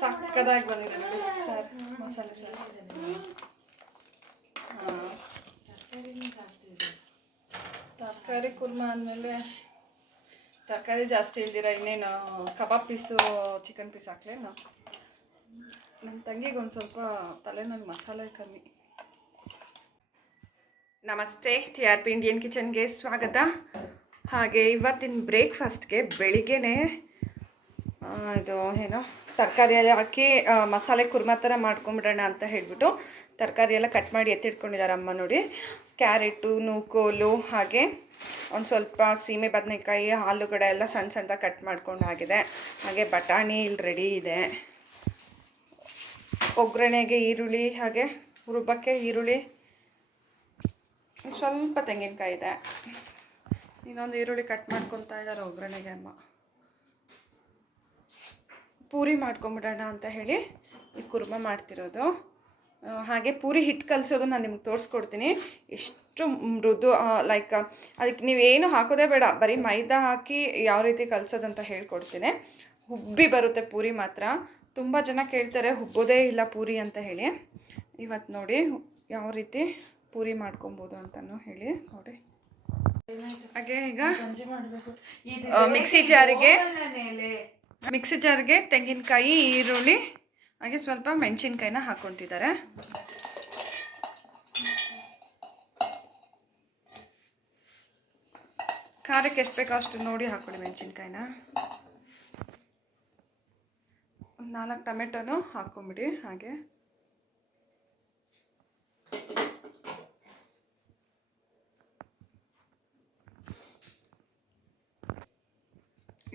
ಸಕ್ಕದಾಗಿ ಬಂದಿದೆ ನೋಡಿ ಸರ್, ಮಸಾಲೆ ಸಾರು. ತರಕಾರಿ ಕುರ್ಮಾ ಆದಮೇಲೆ ತರಕಾರಿ ಜಾಸ್ತಿ ಇಲ್ದಿರ ಇನ್ನೇನು ಕಬಾಬ್ ಪೀಸು, ಚಿಕನ್ ಪೀಸ್ ಹಾಕ್ಲೇನು. ನನ್ನ ತಂಗಿಗೆ ಒಂದು ಸ್ವಲ್ಪ ತಲೆನಲ್ಲಿ ಮಸಾಲೆ ಕಮ್ಮಿ. ನಮಸ್ತೆ, TRP ಇಂಡಿಯನ್ ಕಿಚನ್ಗೆ ಸ್ವಾಗತ. ಹಾಗೆ ಇವತ್ತಿನ ಬ್ರೇಕ್ಫಾಸ್ಟ್ಗೆ ಬೆಳಿಗ್ಗೆನೇ ಇದು ಏನೋ ತರಕಾರಿ ಎಲ್ಲ ಹಾಕಿ ಮಸಾಲೆ ಕುರ್ಮಾ ಥರ ಮಾಡ್ಕೊಂಬಿಡೋಣ ಅಂತ ಹೇಳಿಬಿಟ್ಟು ತರಕಾರಿ ಎಲ್ಲ ಕಟ್ ಮಾಡಿ ಎತ್ತಿಟ್ಕೊಂಡಿದ್ದಾರೆ ಅಮ್ಮ ನೋಡಿ. ಕ್ಯಾರೆಟು, ನೂಕೋಲು, ಹಾಗೆ ಒಂದು ಸ್ವಲ್ಪ ಸೀಮೆ ಬದನೆಕಾಯಿ, ಆಲೂಗಡ್ಡೆ ಎಲ್ಲ ಸಣ್ಣ ಸಣ್ಣದಾಗಿ ಕಟ್ ಮಾಡ್ಕೊಂಡು ಆಗಿದೆ. ಹಾಗೆ ಬಟಾಣಿ ಇಲ್ಲಿ ರೆಡಿ ಇದೆ. ಒಗ್ಗರಣೆಗೆ ಈರುಳ್ಳಿ, ಹಾಗೆ ರುಬ್ಬಕ್ಕೆ ಈರುಳ್ಳಿ, ಸ್ವಲ್ಪ ತೆಂಗಿನಕಾಯಿ ಇದೆ. ಇನ್ನೊಂದು ಈರುಳ್ಳಿ ಕಟ್ ಮಾಡ್ಕೊತಾ ಇದ್ದಾರೆ ಒಗ್ಗರಣೆಗೆ ಅಮ್ಮ. ಪೂರಿ ಮಾಡ್ಕೊಂಬಿಡೋಣ ಅಂತ ಹೇಳಿ ಈ ಕುರ್ಮಾ ಮಾಡ್ತಿರೋದು. ಹಾಗೆ ಪೂರಿ ಹಿಟ್ಟು ಕಲಿಸೋದು ನಾನು ನಿಮ್ಗೆ ತೋರಿಸ್ಕೊಡ್ತೀನಿ. ಎಷ್ಟು ಮೃದು, ಲೈಕ್ ಅದಕ್ಕೆ ನೀವೇನು ಹಾಕೋದೇ ಬೇಡ, ಬರೀ ಮೈದಾ ಹಾಕಿ ಯಾವ ರೀತಿ ಕಲಿಸೋದಂತ ಹೇಳ್ಕೊಡ್ತೀನಿ. ಹುಬ್ಬಿ ಬರುತ್ತೆ ಪೂರಿ ಮಾತ್ರ. ತುಂಬ ಜನ ಕೇಳ್ತಾರೆ ಹುಬ್ಬೋದೇ ಇಲ್ಲ ಪೂರಿ ಅಂತ ಹೇಳಿ. ಇವತ್ತು ನೋಡಿ ಯಾವ ರೀತಿ ಪೂರಿ ಮಾಡ್ಕೊಬೋದು ಅಂತಲೂ ಹೇಳಿ ನೋಡಿ. ಹಾಗೆ ಈಗ ಮಿಕ್ಸಿ ಜಾರಿಗೆ ತೆಂಗಿನಕಾಯಿ, ಈರುಳ್ಳಿ, ಹಾಗೆ ಸ್ವಲ್ಪ ಮೆಣಸಿನ್ಕಾಯಿನ ಹಾಕ್ಕೊತಿದ್ದಾರೆ. ಖಾರಕ್ಕೆ ಎಷ್ಟು ಬೇಕೋ ಅಷ್ಟು ನೋಡಿ ಹಾಕ್ಕೊಳ್ಳಿ ಮೆಣಸಿನ್ಕಾಯಿನ. ಒಂದು 4 ಟೊಮೆಟೊನೂ ಹಾಕ್ಕೊಂಬಿಡಿ. ಹಾಗೆ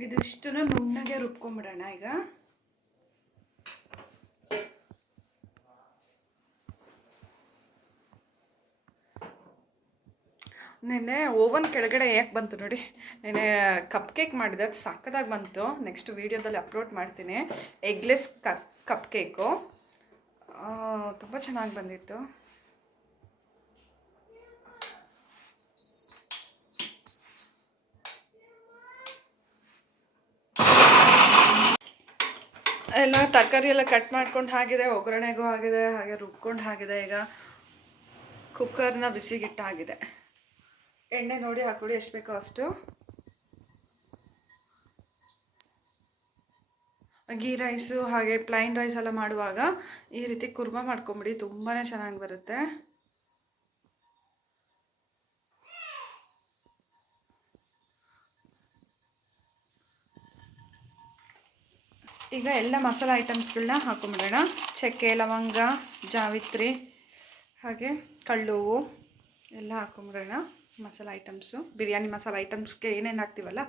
ಇದಿಷ್ಟನ್ನು ನುಣ್ಣಗೆ ರುಬ್ಕೊಂಬಿಡೋಣ. ಈಗ ನೆನ್ನೆ ಓವನ್ ಕೆಳಗಡೆ ಯಾಕೆ ಬಂತು ನೋಡಿ. ನೆನ್ನೆ ಕಪ್ ಕೇಕ್ ಮಾಡಿದೆ, ಅದು ಸಕ್ಕದಾಗಿ ಬಂತು. ನೆಕ್ಸ್ಟ್ ವೀಡಿಯೋದಲ್ಲಿ ಅಪ್ಲೋಡ್ ಮಾಡ್ತೀನಿ. ಎಗ್ಲೆಸ್ ಕಪ್ ಕೇಕು ತುಂಬ ಚೆನ್ನಾಗಿ ಬಂದಿತ್ತು. ಎಲ್ಲ ತರಕಾರಿ ಎಲ್ಲ ಕಟ್ ಮಾಡ್ಕೊಂಡು ಆಗಿದೆ, ಒಗ್ಗರಣೆಗೂ ಆಗಿದೆ, ಹಾಗೆ ರುಬ್ಕೊಂಡು ಆಗಿದೆ. ಈಗ ಕುಕ್ಕರ್ನ ಬಿಸಿಗಿಟ್ಟು ಆಗಿದೆ. ಎಣ್ಣೆ ನೋಡಿ ಹಾಕೊಳ್ಳಿ ಎಷ್ಟು ಬೇಕೋ ಅಷ್ಟು. ಗೀ ರೈಸು ಹಾಗೆ ಪ್ಲೈನ್ ರೈಸ್ ಎಲ್ಲ ಮಾಡುವಾಗ ಈ ರೀತಿ ಕುರ್ಮಾ ಮಾಡ್ಕೊಂಬಿಡಿ, ತುಂಬಾ ಚೆನ್ನಾಗಿ ಬರುತ್ತೆ. ಈಗ ಎಲ್ಲ ಮಸಾಲೆ ಐಟಮ್ಸ್ಗಳನ್ನ ಹಾಕೊಂಬಿಡೋಣ. ಚಕ್ಕೆ, ಲವಂಗ, ಜಾವಿತ್ರಿ, ಹಾಗೆ ಕಳ್ಳುವು ಎಲ್ಲ ಹಾಕೊಂಬಿಡೋಣ. ಮಸಾಲೆ ಐಟಮ್ಸು, ಬಿರಿಯಾನಿ ಮಸಾಲೆ ಐಟಮ್ಸ್ಗೆ ಏನೇನು ಹಾಕ್ತೀವಲ್ಲ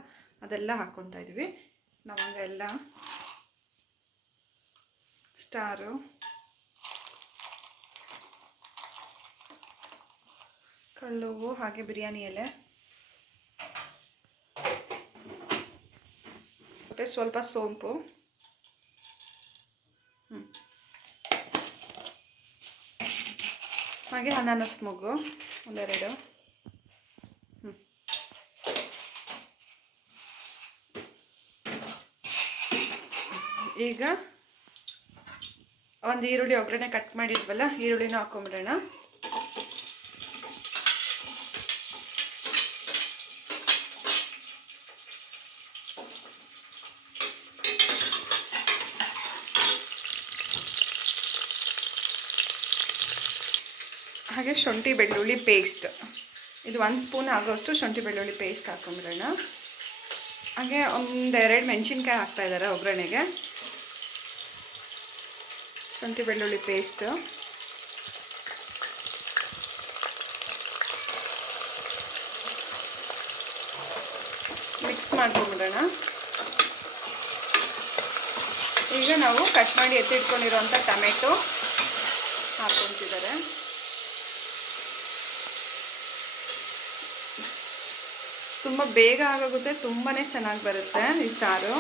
ಅದೆಲ್ಲ ಹಾಕ್ಕೊತಾ ಇದ್ದೀವಿ. ಲವಂಗ ಎಲ್ಲ, ಸ್ಟಾರು, ಕಳ್ಳುವು, ಹಾಗೆ ಬಿರಿಯಾನಿ ಎಲೆ, ಮತ್ತು ಸ್ವಲ್ಪ ಸೋಂಪು, ಹಾಗೆ ಅನಾನಸ್ ಮೊಗ್ಗು ಒಂದೆರಡು. ಈಗ ಒಂದು ಈರುಳ್ಳಿ ಒಗ್ಗರಣೆ ಕಟ್ ಮಾಡಿದ್ವಲ್ಲ, ಈರುಳ್ಳಿನ ಹಾಕೊಂಬಿಡೋಣ. ಹಾಗೆ ಶುಂಠಿ ಬೆಳ್ಳುಳ್ಳಿ ಪೇಸ್ಟ್, ಇದು 1 ಸ್ಪೂನ್ ಆಗೋಷ್ಟು ಶುಂಠಿ ಬೆಳ್ಳುಳ್ಳಿ ಪೇಸ್ಟ್ ಹಾಕೊಂಬಿಡೋಣ. ಹಾಗೆ 1-2 ಮೆಣಸಿನ್ಕಾಯಿ ಹಾಕ್ತಾಯಿದ್ದಾರೆ ಒಗ್ಗರಣೆಗೆ. ಶುಂಠಿ ಬೆಳ್ಳುಳ್ಳಿ ಪೇಸ್ಟು, ಮಿಕ್ಸ್ ಮಾಡ್ಕೊಂಬಿಡೋಣ. ಈಗ ನಾವು ಕಟ್ ಮಾಡಿ ಎತ್ತಿಟ್ಕೊಂಡಿರೋಂಥ ಟೊಮೆಟೊ ಹಾಕ್ಕೊತಿದ್ದಾರೆ. ತುಂಬ ಬೇಗ ಆಗೋಗುತ್ತೆ, ತುಂಬಾ ಚೆನ್ನಾಗಿ ಬರುತ್ತೆ ಈ ಸಾರು.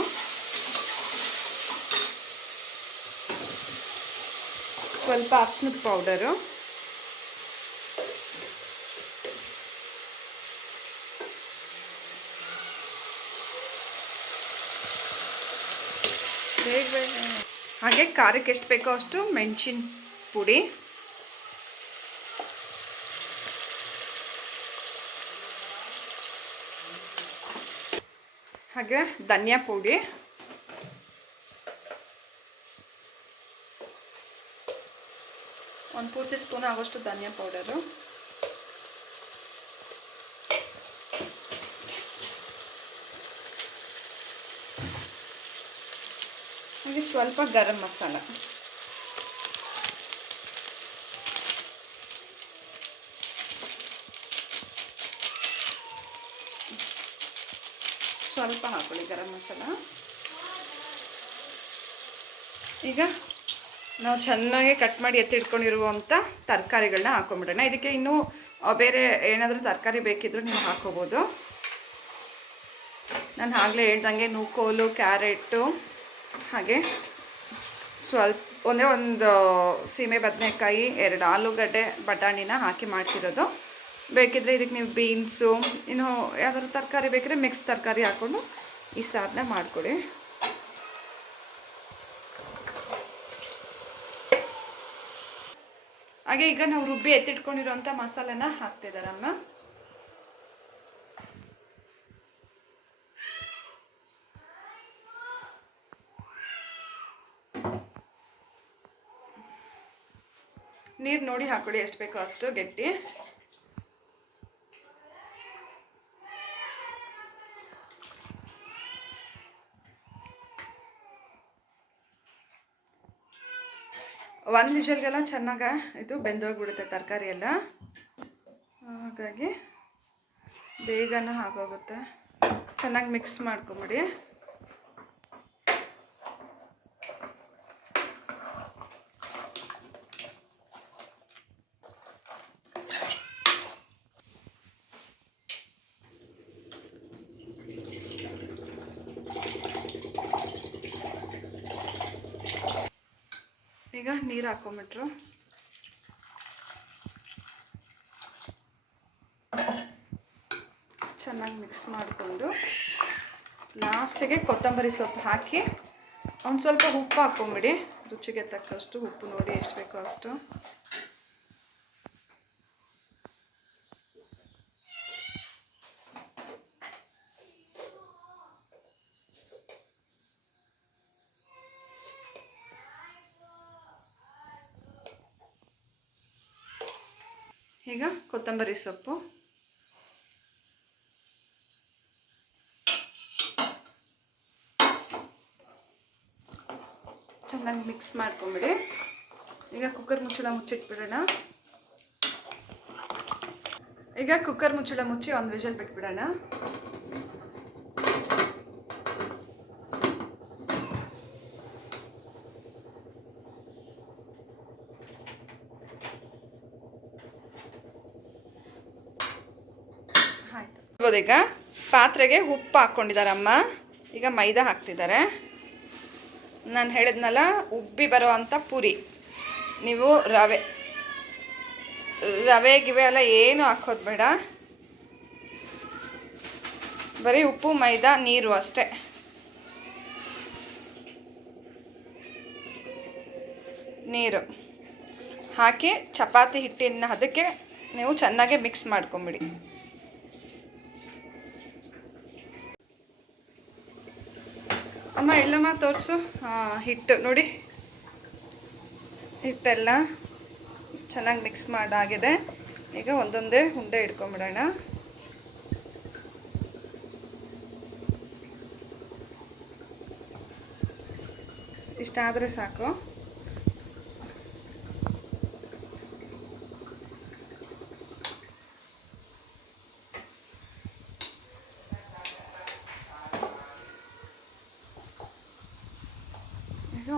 ಸ್ವಲ್ಪ ಅರಿಶಿನದ ಪೌಡರು, ಬೇಗ ಹಾಗೆ ಖಾರಕ್ಕೆ ಎಷ್ಟು ಬೇಕೋ ಅಷ್ಟು ಮೆಣಸಿನ ಪುಡಿ, ಹಾಗೆ ಧನಿಯಾ ಪುಡಿ, ಒಂದು ಪೂರ್ತಿ ಸ್ಪೂನ್ ಆಗೋಷ್ಟು ಧನಿಯಾ ಪೌಡರು, ಹಾಗೆ ಸ್ವಲ್ಪ ಗರಂ ಮಸಾಲ, ಸ್ವಲ್ಪ ಹಾಕೊಳ್ಳಿ ಗರಂ ಮಸಾಲ. ಈಗ ನಾವು ಚೆನ್ನಾಗಿ ಕಟ್ ಮಾಡಿ ಎತ್ತಿಟ್ಕೊಂಡಿರುವಂಥ ತರಕಾರಿಗಳನ್ನ ಹಾಕೊಂಡ್ಬಿಡೋಣ. ಇದಕ್ಕೆ ಇನ್ನೂ ಬೇರೆ ಏನಾದರೂ ತರಕಾರಿ ಬೇಕಿದ್ರೂ ನೀವು ಹಾಕೋಬೋದು. ನಾನು ಆಗಲೇ ಹೇಳ್ದಂಗೆ ನೂಕೋಲು, ಕ್ಯಾರೆಟು, ಹಾಗೆ ಸ್ವಲ್ಪ ಒಂದು ಸೀಮೆ ಬದನೆಕಾಯಿ, 2 ಆಲೂಗಡ್ಡೆ, ಬಟಾಣಿನ ಹಾಕಿ ಮಾಡ್ತಿರೋದು. ಬೇಕಿದ್ದರೆ ಇದಕ್ಕೆ ನೀವು ಬೀನ್ಸು, ಇನ್ನು ಯಾವ್ದಾದ್ರು ತರಕಾರಿ ಬೇಕಿದ್ರೆ ಮಿಕ್ಸ್ ತರಕಾರಿ ಹಾಕ್ಕೊಂಡು ಈ ಸಾರನ್ನ ಮಾಡಿಕೊಡಿ. ಹಾಗೆ ಈಗ ನಾವು ರುಬ್ಬಿ ಎತ್ತಿಟ್ಕೊಂಡಿರೋಂಥ ಮಸಾಲೆನ ಹಾಕ್ತಿದ್ದಾರಮ್ಮ. ನೀರು ನೋಡಿ ಹಾಕೊಳ್ಳಿ, ಎಷ್ಟು ಬೇಕೋ ಅಷ್ಟು ಗಟ್ಟಿ. ಒಂದು ವಿಷಲ್ಗೆಲ್ಲ ಚೆನ್ನಾಗಿ ಇದು ಬೆಂದೋಗ್ಬಿಡುತ್ತೆ ತರಕಾರಿ ಎಲ್ಲ, ಹಾಗಾಗಿ ಬೇಗನೆ ಆಗೋಗುತ್ತೆ. ಚೆನ್ನಾಗಿ ಮಿಕ್ಸ್ ಮಾಡ್ಕೊಂಬಿಡಿ. ಈಗ ನೀರು ಹಾಕೊಂಬಿಟ್ರು. ಚೆನ್ನಾಗಿ ಮಿಕ್ಸ್ ಮಾಡಿಕೊಂಡು ಲಾಸ್ಟಿಗೆ ಕೊತ್ತಂಬರಿ ಸೊಪ್ಪು ಹಾಕಿ ಒಂದು ಸ್ವಲ್ಪ ಉಪ್ಪು ಹಾಕ್ಕೊಂಬಿಡಿ. ರುಚಿಗೆ ತಕ್ಕಷ್ಟು ಉಪ್ಪು ನೋಡಿ ಎಷ್ಟು ಬೇಕೋ ಅಷ್ಟು. ಈಗ ಕೊತ್ತಂಬರಿ ಸೊಪ್ಪು, ಚೆನ್ನಾಗಿ ಮಿಕ್ಸ್ ಮಾಡ್ಕೊಂಬಿಡಿ. ಈಗ ಕುಕ್ಕರ್ ಮುಚ್ಚಳ ಮುಚ್ಚಿಟ್ಬಿಡೋಣ. ಈಗ ಕುಕ್ಕರ್ ಮುಚ್ಚಳ ಮುಚ್ಚಿ ಒಂದು ವಿಷಲ್ ಬಿಟ್ಬಿಡೋಣ. ಆಯ್ತು. ಈಗ ಪಾತ್ರೆಗೆ ಉಪ್ಪು ಹಾಕ್ಕೊಂಡಿದ್ದಾರಮ್ಮ. ಈಗ ಮೈದಾ ಹಾಕ್ತಿದ್ದಾರೆ. ನಾನು ಹೇಳಿದ್ನಲ್ಲ, ಉಬ್ಬಿ ಬರೋ ಅಂಥ ಪೂರಿ. ನೀವು ರವೆ ಗಿವೆ ಎಲ್ಲ ಏನು ಹಾಕೋದು ಬೇಡ, ಬರೀ ಉಪ್ಪು, ಮೈದಾ, ನೀರು ಅಷ್ಟೇ. ನೀರು ಹಾಕಿ ಚಪಾತಿ ಹಿಟ್ಟಿನ ಅದಕ್ಕೆ ನೀವು ಚೆನ್ನಾಗಿ ಮಿಕ್ಸ್ ಮಾಡ್ಕೊಂಬಿಡಿ. ಅಮ್ಮ ಎಲ್ಲಮ್ಮ ತೋರಿಸು. ಹಿಟ್ಟು ನೋಡಿ, ಹಿಟ್ಟೆಲ್ಲ ಚೆನ್ನಾಗಿ ಮಿಕ್ಸ್ ಮಾಡಾಗಿದೆ. ಈಗ ಒಂದೊಂದೇ ಉಂಡೆ ಇಟ್ಕೊಂಬಿಡೋಣ. ಇಷ್ಟಾದರೆ ಸಾಕು.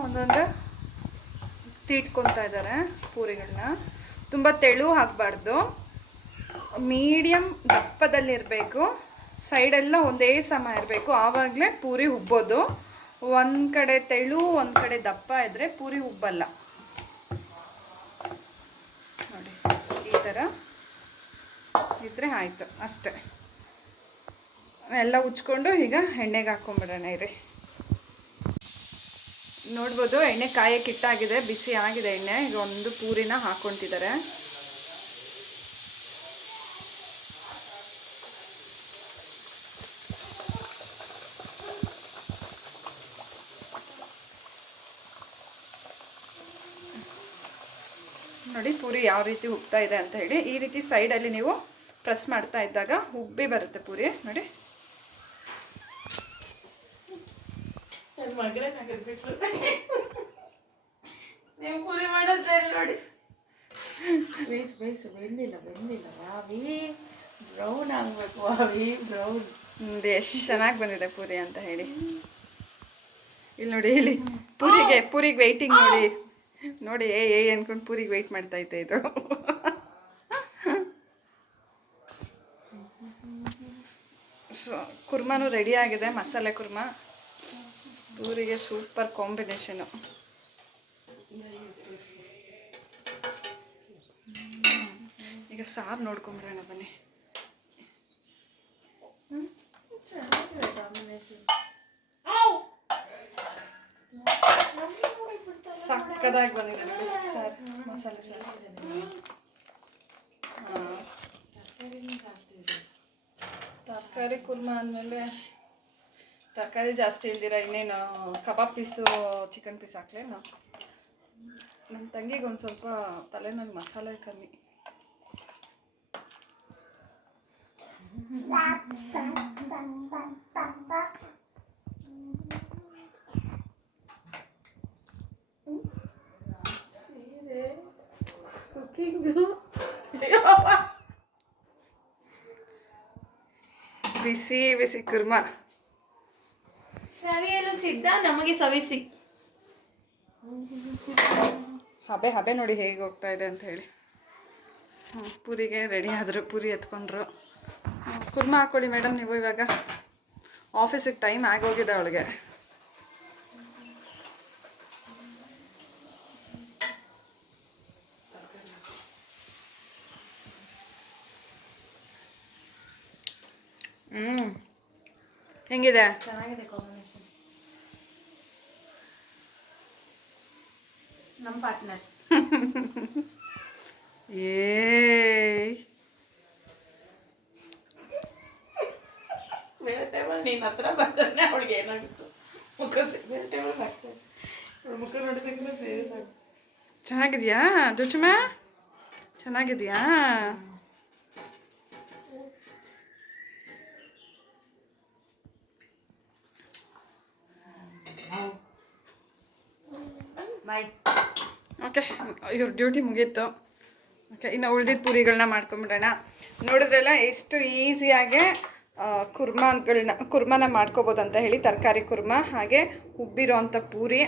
ಒಂದೊಂದು ತೀಟ್ಕೊತಾ ಇದ್ದಾರೆ ಪೂರಿಗಳನ್ನ. ತುಂಬ ತೆಳು ಹಾಕಬಾರ್ದು, ಮೀಡಿಯಮ್ ದಪ್ಪದಲ್ಲಿರಬೇಕು. ಸೈಡೆಲ್ಲ ಒಂದೇ ಸಮ ಇರಬೇಕು, ಆವಾಗಲೇ ಪೂರಿ ಉಬ್ಬೋದು. ಒಂದು ಕಡೆ ತೆಳು ಒಂದು ಕಡೆ ದಪ್ಪ ಇದ್ದರೆ ಪೂರಿ ಉಬ್ಬಲ್ಲ. ನೋಡಿ, ಈ ಥರ ಇದ್ದರೆ ಆಯಿತು ಅಷ್ಟೆ. ಎಲ್ಲ ಉಚ್ಕೊಂಡು ಈಗ ಎಣ್ಣೆಗೆ ಹಾಕ್ಕೊಂಬಿಡೋಣ ಇರಿ. ನೋಡ್ಬೋದು ಎಣ್ಣೆ ಕಾಯಕ್ಕೆ ಇಟ್ಟಾಗಿದೆ, ಬಿಸಿ ಆಗಿದೆ ಎಣ್ಣೆ. ಈಗ ಒಂದು ಪೂರಿನ ಹಾಕ್ಕೊತಿದ್ದಾರೆ. ನೋಡಿ ಪೂರಿ ಯಾವ ರೀತಿ ಉಬ್ತಾ ಇದೆ ಅಂತ ಹೇಳಿ. ಈ ರೀತಿ ಸೈಡಲ್ಲಿ ನೀವು ಪ್ರೆಸ್ ಮಾಡ್ತಾ ಇದ್ದಾಗ ಉಬ್ಬಿ ಬರುತ್ತೆ ಪೂರಿ. ನೋಡಿ ನೀವು ಪೂರಿ ಮಾಡೋ ಸ್ಟೈಲ್ ನೋಡಿ. ಬೆಂದಿಲ್ಲ ಅವಿ, ಬ್ರೌನ್ ಆಗಬೇಕು ಅವಿ, ಬ್ರೌನ್. ಎಷ್ಟು ಚೆನ್ನಾಗಿ ಬಂದಿದೆ ಪೂರಿ ಅಂತ ಹೇಳಿ. ಇಲ್ಲಿ ನೋಡಿ, ಇಲ್ಲಿ ಪೂರಿಗೆ ವೆಯ್ಟಿಂಗ್ ನೋಡಿ ನೋಡಿ. ಅನ್ಕೊಂಡು ಪೂರಿಗೆ ವೆಯ್ಟ್ ಮಾಡ್ತಾ ಇದ್ದೆ ಇದು. ಸೊ ಕುರ್ಮಾನು ರೆಡಿ ಆಗಿದೆ, ಮಸಾಲೆ ಕುರ್ಮಾ ಪೂರಿಗೆ ಸೂಪರ್ ಕಾಂಬಿನೇಷನು. ಈಗ ಸಾರು ನೋಡ್ಕೊಂಬಿಡೋಣ ಬನ್ನಿ. ಸಕ್ಕದಾಗಿ ಬಂದಿದೆ ನೋಡಿ ಸಾರು, ಮಸಾಲೆ ಸಾರು. ತರಕಾರಿ ಕುರ್ಮಾ ಅಂದಮೇಲೆ ತರಕಾರಿ ಜಾಸ್ತಿ ಇಲ್ದಿರ ಇನ್ನೇನು ಕಬಾಬ್ ಪೀಸು, ಚಿಕನ್ ಪೀಸ್ ಹಾಕ್ಲೇನು. ನನ್ನ ತಂಗಿಗೆ ಒಂದು ಸ್ವಲ್ಪ ತಲೆನಲ್ಲಿ ಮಸಾಲೆ ಕಮ್ಮಿ. ಬಿಸಿ ಬಿಸಿ ಕುರ್ಮಾ ಸವಿಯಲು ಸಿದ್ಧ, ನಮಗೆ ಸವಿಸಿ. ಹಬೆ ನೋಡಿ ಹೇಗೆ ಹೋಗ್ತಾ ಇದೆ ಅಂತ ಹೇಳಿ. ಪೂರಿಗೆ ರೆಡಿ ಆದರು, ಪೂರಿ ಎತ್ಕೊಂಡ್ರು. ಕುರ್ಮಾ ಹಾಕ್ಕೊಳ್ಳಿ ಮೇಡಮ್ ನೀವು. ಇವಾಗ ಆಫೀಸಿಗೆ ಟೈಮ್ ಆಗೋಗಿದೆ ಅವಳಿಗೆ. ಹೆಂಗಿದೆ? ಚೆನ್ನಾಗಿದೆ ಕಾಂಬಿನೇಷನ್. ನಮ್ಮ ಪಾರ್ಟ್ನರ್ ಬೇರೆ ಟೈಮಲ್ಲಿ ನೀನು ಹತ್ರ ಬರ್ತಾನೆ ಅವಳಿಗೆ ಏನಾಗಿತ್ತು ಮುಖ ಬೇರೆ ಟೈಮಲ್ಲಿ ಬರ್ತಾರೆ, ಮುಖ ನೋಡಿದ್ರೆ ಸೀರಿಯಸ್ ಆಗಿ. ಚೆನ್ನಾಗಿದೆಯಾ ಜುಚುಮ? ಚೆನ್ನಾಗಿದೆಯಾ? ಬಾಯ್. ಓಕೆ, ಇವ್ರ ಡ್ಯೂಟಿ ಮುಗೀತು. ಓಕೆ, ಇನ್ನು ಉಳ್ದಿದ್ದ ಪೂರಿಗಳನ್ನ ಮಾಡ್ಕೊಂಬಿಡೋಣ. ನೋಡಿದ್ರಲ್ಲ ಎಷ್ಟು ಈಸಿಯಾಗೆ ಕುರ್ಮಾನ ಮಾಡ್ಕೋಬೋದು ಅಂತ ಹೇಳಿ. ತರಕಾರಿ ಕುರ್ಮಾ ಹಾಗೆ ಉಬ್ಬಿರೋ ಅಂಥ ಪೂರಿ.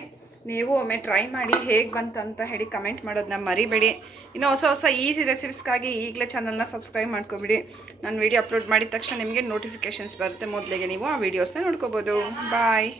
ನೀವು ಒಮ್ಮೆ ಟ್ರೈ ಮಾಡಿ, ಹೇಗೆ ಬಂತಂತ ಹೇಳಿ ಕಮೆಂಟ್ ಮಾಡೋದನ್ನ ಮರಿಬೇಡಿ. ಇನ್ನು ಹೊಸ ಈಸಿ ರೆಸಿಪೀಸ್ಗಾಗಿ ಈಗಲೇ ಚಾನಲ್ನ ಸಬ್ಸ್ಕ್ರೈಬ್ ಮಾಡ್ಕೊಬಿಡಿ. ನಾನು ವೀಡಿಯೋ ಅಪ್ಲೋಡ್ ಮಾಡಿದ ತಕ್ಷಣ ನಿಮಗೆ ನೋಟಿಫಿಕೇಷನ್ಸ್ ಬರುತ್ತೆ, ಮೊದಲಿಗೆ ನೀವು ಆ ವೀಡಿಯೋಸ್ನ ನೋಡ್ಕೋಬೋದು. ಬಾಯ್.